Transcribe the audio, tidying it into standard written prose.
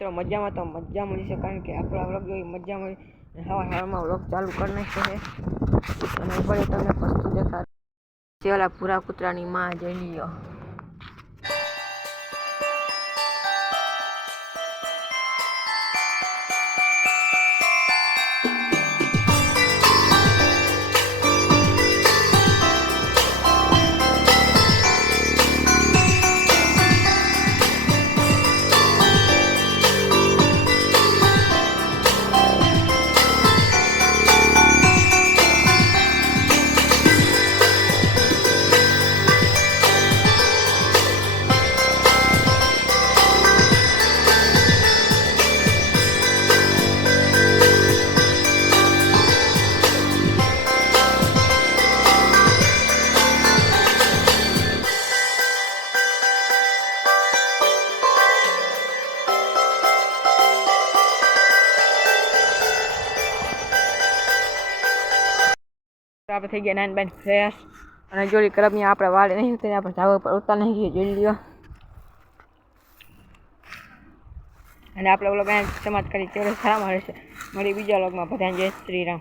મિત્રો મજામાં તો મજા મળી છે, કારણ કે આપણા વ્લોગ જોઈ મજા મળી. હવામાં વ્લોગ ચાલુ કરી નાખ્યો છે અને પડે તમને વસ્તુ દેખાડ ચેલા પૂરા કૂતરાની માં જઈ લ્યો. આપણે થઈ ગયા નાન બેન ફ્રેશ અને જોડી કરબની આપણે વાળે નહીં તેને આપણે ધાબા પર ઉતાર નહીં જોઈ લ્યો. અને આપણે વ્લોગ સમાપ્ત કરી ચલો સારા મળે છે. મળી બીજા વ્લોગમાં. બધાને જય શ્રી રામ.